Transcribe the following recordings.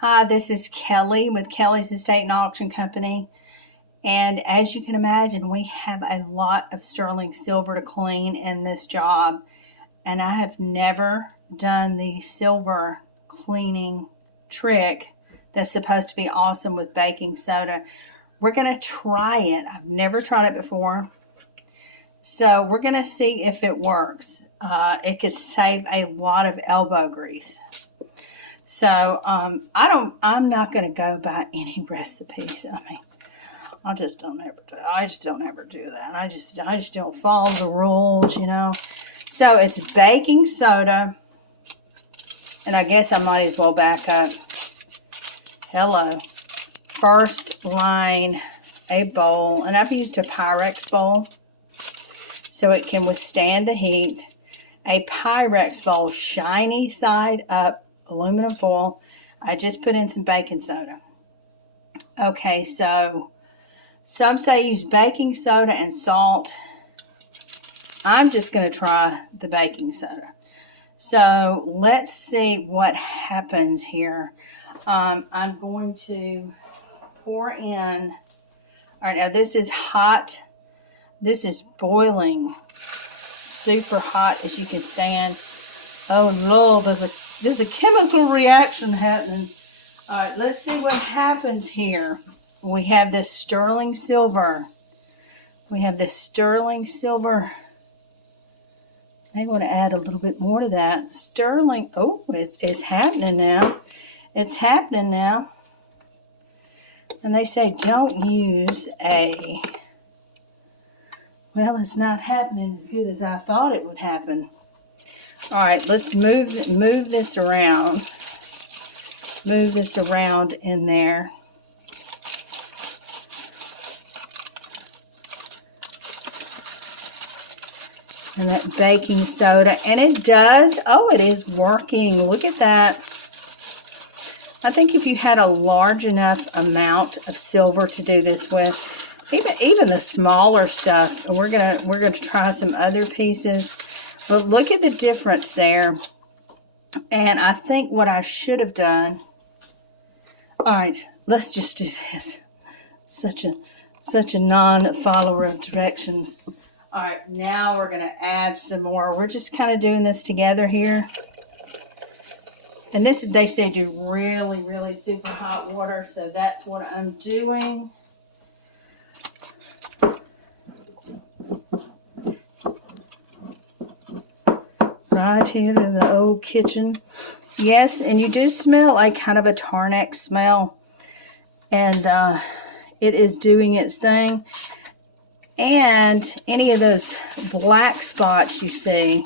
Hi, this is Kelly with Kelly's Estate and Auction Company. And as you can imagine, we have a lot of sterling silver to clean in this job. And I have never done the silver cleaning trick that's supposed to be awesome with baking soda. We're going to try it. I've never tried it before. So we're going to see if it works. It could save a lot of elbow grease. So I'm not going to go by any recipes. I mean, I just don't ever do that. I just don't follow the rules, you know. So it's baking soda, and I guess I might as well back up. Hello. First line, a bowl, and I've used a Pyrex bowl so it can withstand the heat. A Pyrex bowl, shiny side up, aluminum foil. I just put in some baking soda. Okay, so some say use baking soda and salt. I'm just going to try the baking soda. So let's see what happens here. I'm going to pour in. All right, now this is hot. This is boiling, super hot as you can stand. Oh Lord, there's a chemical reaction happening. All right, let's see what happens here. We have this sterling silver. We have this sterling silver. I want to add a little bit more to that. Sterling, oh, it's happening now. It's happening now. And they say don't use a, well, it's not happening as good as I thought it would happen. All right, let's move this around. Move this around in there. And that baking soda, and it does, oh, it is working. Look at that. I think if you had a large enough amount of silver to do this with, even the smaller stuff, we're gonna try some other pieces. But look at the difference there. And I think what I should have done, all right, let's just do this. Such a non-follower of directions. All right, now we're going to add some more. We're just kind of doing this together here. And this, they say, do really, really super hot water, so that's what I'm doing. Right here in the old kitchen. Yes, and you do smell like kind of a Tarnex smell. And it is doing its thing. And any of those black spots you see,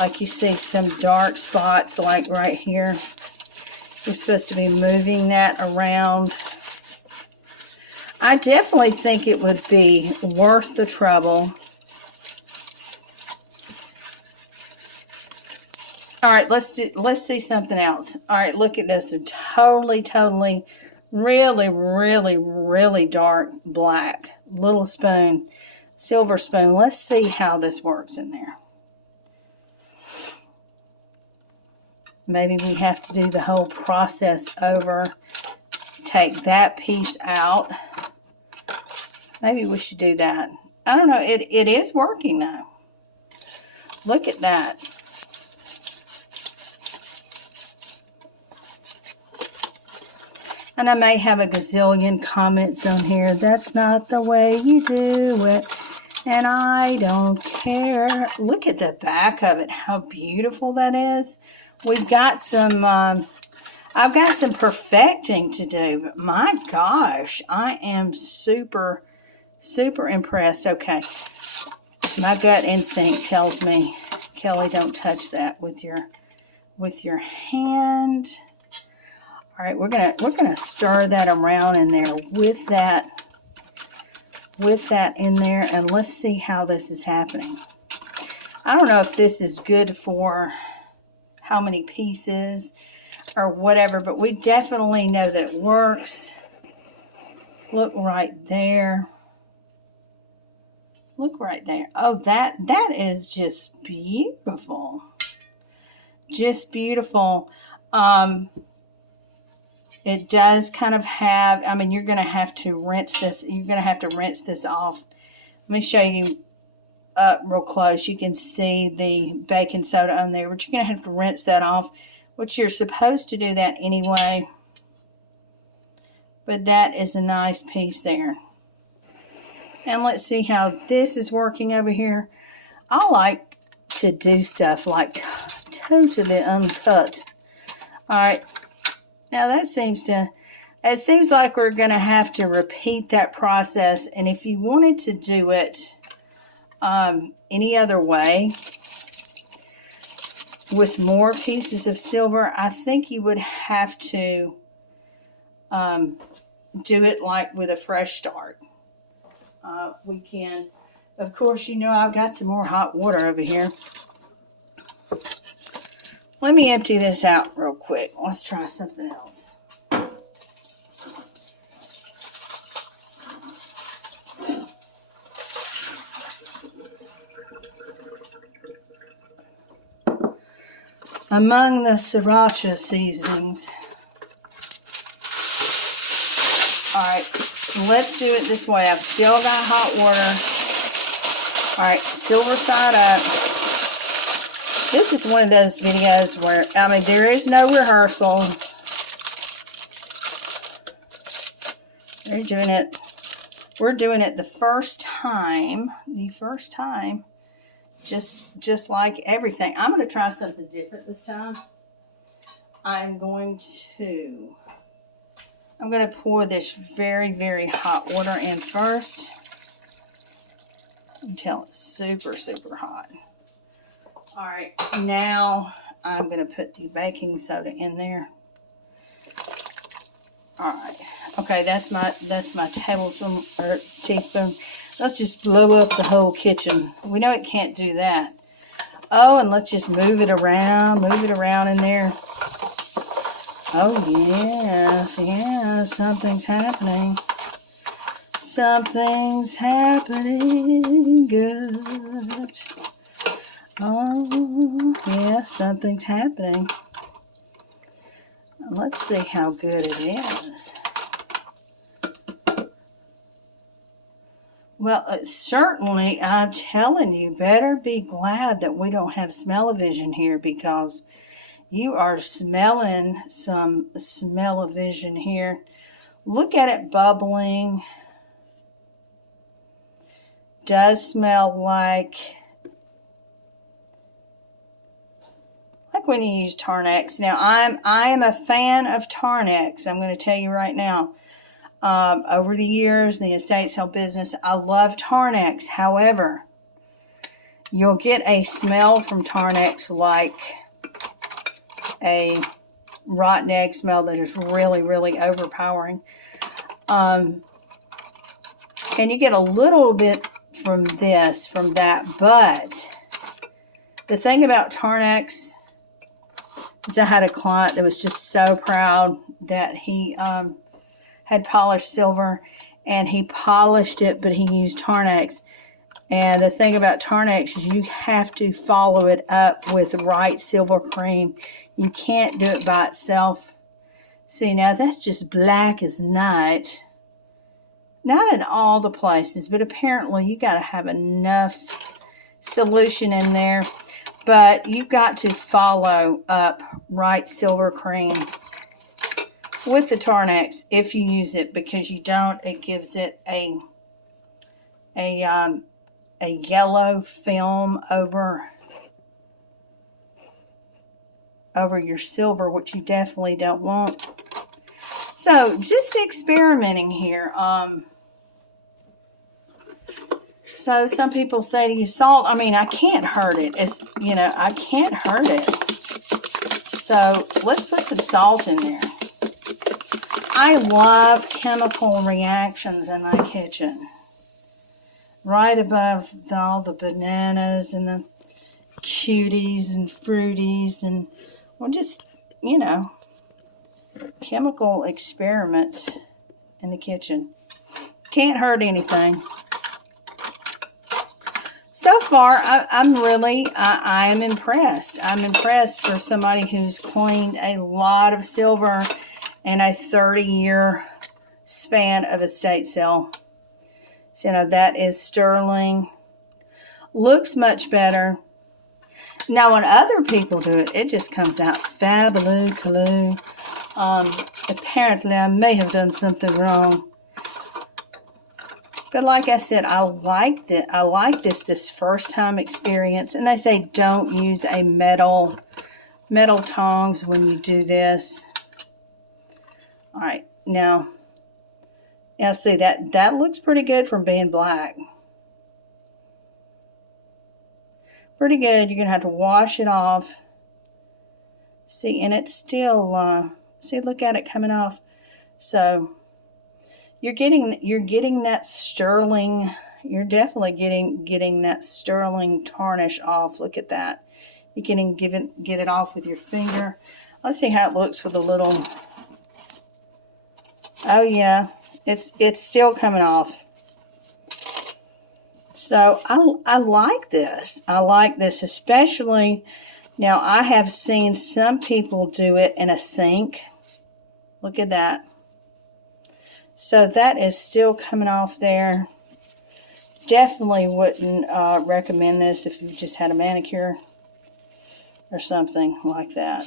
like you see some dark spots like right here, you're supposed to be moving that around. I definitely think it would be worth the trouble. All right, let's see something else. All right, look at this. Totally, really dark black. Little spoon, silver spoon. Let's see how this works in there. Maybe we have to do the whole process over. Take that piece out. Maybe we should do that. I don't know. It is working though. Look at that. And I may have a gazillion comments on here. That's not the way you do it. And I don't care. Look at the back of it. How beautiful that is. We've got some, I've got some perfecting to do. But my gosh, I am super impressed. Okay. My gut instinct tells me, Kelly, don't touch that with your hand. All right, we're gonna stir that around in there with that in there, and let's see how this is happening. I don't know if this is good for how many pieces or whatever, but we definitely know that it works. Look right there. Look right there. Oh, that is just beautiful. Just beautiful. It does kind of have, I mean, you're going to have to rinse this. You're going to have to rinse this off. Let me show you up real close. You can see the baking soda on there, but you're going to have to rinse that off, which you're supposed to do that anyway. But that is a nice piece there. And let's see how this is working over here. I like to do stuff like totally uncut. Alright, now that seems like we're going to have to repeat that process. And if you wanted to do it any other way, with more pieces of silver, I think you would have to do it like with a fresh start. We can, of course, you know I've got some more hot water over here. Let me empty this out real quick. Let's try something else. Among the sriracha seasonings. Alright, let's do it this way. I've still got hot water. Alright, silver side up. This is one of those videos where, I mean, there is no rehearsal. We're doing it the first time. Just like everything. I'm going to try something different this time. I'm going to pour this very, very hot water in first until it's super, super hot. Alright, now I'm going to put the baking soda in there. Alright, okay, that's my tablespoon or teaspoon. Let's just blow up the whole kitchen. We know it can't do that. Oh, and let's just move it around in there. Oh, yes, something's happening. Something's happening good. Oh, yes, something's happening. Let's see how good it is. Well, certainly, I'm telling you, better be glad that we don't have smell-o-vision here, because you are smelling some smell-o-vision here. Look at it bubbling. Does smell like when you use Tarn-X. Now, I am a fan of Tarn-X. I'm going to tell you right now. Over the years, the estate sale business, I love Tarn-X. However, you'll get a smell from Tarn-X like a rotten egg smell that is really, really overpowering. And you get a little bit from that, but the thing about Tarn-X is I had a client that was just so proud that he had polished silver, and he polished it, but he used Tarn-X. And the thing about Tarn-X is you have to follow it up with the right silver cream. You can't do it by itself. See, now that's just black as night. Not in all the places, but apparently you got to have enough solution in there. But you've got to follow up right silver cream with the Tarn-X if you use it, because you don't, it gives it a yellow film over your silver, which you definitely don't want. So just experimenting here. So some people say to use salt. I mean, I can't hurt it. I can't hurt it. So let's put some salt in there. I love chemical reactions in my kitchen. Right above all the bananas and the cuties and fruities and, well, just, chemical experiments in the kitchen. Can't hurt anything. So far, I am impressed. I'm impressed for somebody who's cleaned a lot of silver and a 30-year span of estate sale. So, you know, that is sterling. Looks much better. Now, when other people do it, it just comes out fabulous. Apparently, I may have done something wrong. But like I said, I like this first time experience. And they say don't use a metal tongs when you do this. All right, now see that looks pretty good from being black. Pretty good. You're gonna have to wash it off. See, and it's still see, look at it coming off. So you're getting that sterling. You're definitely getting that sterling tarnish off. Look at that. You can get it off with your finger. Let's see how it looks with a little. Oh yeah, it's still coming off. So I like this. I like this, especially now. I have seen some people do it in a sink. Look at that. So that is still coming off there. Definitely wouldn't recommend this if you just had a manicure or something like that.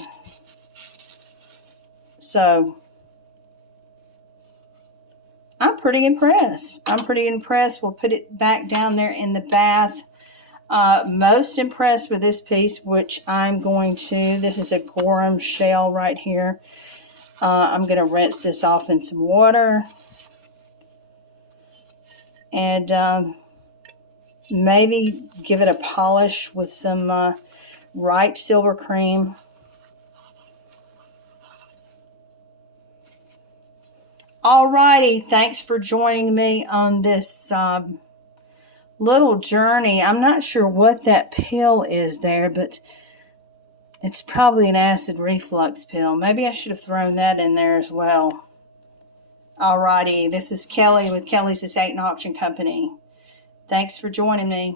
So I'm pretty impressed. We'll put it back down there in the bath. Most impressed with this piece, which I'm going to, this is a Gorham shell right here. I'm going to rinse this off in some water. And maybe give it a polish with some Right Silver Cream. Alrighty, thanks for joining me on this little journey. I'm not sure what that pill is there, but it's probably an acid reflux pill. Maybe I should have thrown that in there as well. Alrighty, this is Kelly with Kelly's Estate and Auction Company. Thanks for joining me.